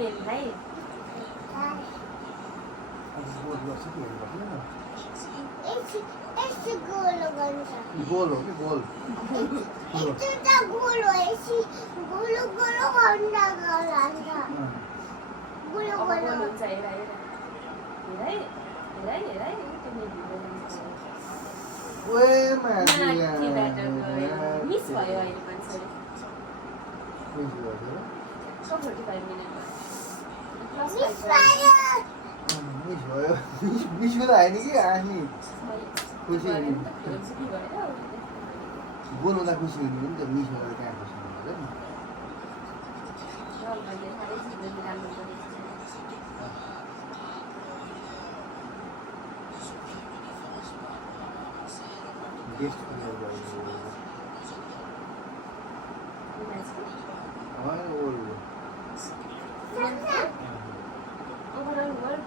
pain भाइ goal हो कि गोल हुन्छ हेर हेर ओए माथिबाट गयो मिस भयो अहिले मान्छेले 45 मिनट मिस भयो होइन कि हामी खुसी हुने गोल हुँदा खुसी हुने नि त मिस हुँदा कहाँ खुसी हुनुहुन्छ नि बेस्ट प्लेयर भयो होइन ओल्ड ओभरअल वर्ल्ड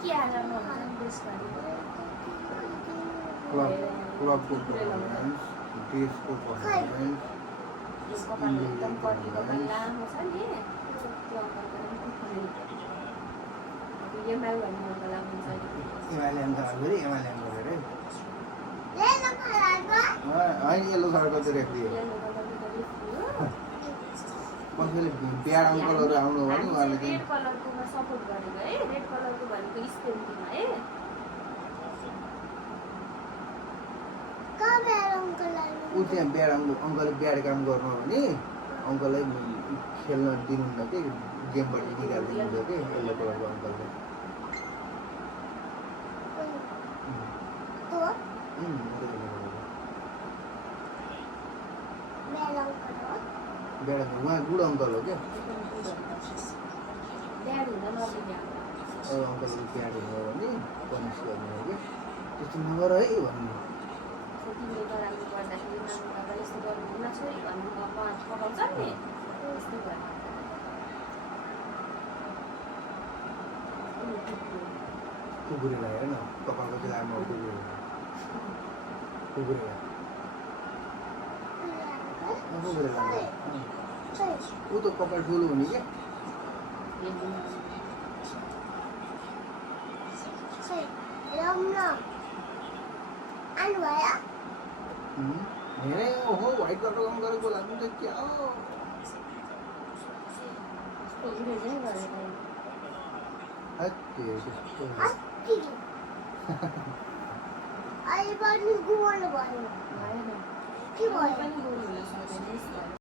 के आज क्लबको पर्फर्मेन्स देशको पर्फर्मेन्स एकदम कतिको पनि लामो छ नि त्यो एमएल भन्ने अङ्कल हुन्छ एमएलएम त फेरि एमएलएम गरेर होइन येल्लो कार्डको त रेफ्री कसैले ब्याड अङ्कलहरू आउनु भने उहाँले रेड कलरकोमा सपोर्ट गरेको है रेड कलरको भनेको स्पेन टिम है ऊ त्यहाँ ब्याड अङ्कलले ब्याड काम गर्नु भने अङ्कललाई खेल्न दिनुहुन्न कि गेमबाट निकालिदिनुहुन्छ कि येल्लो कलरको अङ्कलले ब्याड उहाँ गुड अङ्कल हो क्या अरू अङ्कलले ब्याड हुनु भने पनिस गर्नु हो क्या त्यस्तो नगर है भन्नु कुकुरेलाई हेर न कपालको चाहिँ लामो कुकुरेलाई ऊ त कपाल ठुलो हुने क्या हेरे ओहो व्हाइट कलरको अङ्कलको लाग्नु त क्या हो अहिले पनि गोल भयो के भयो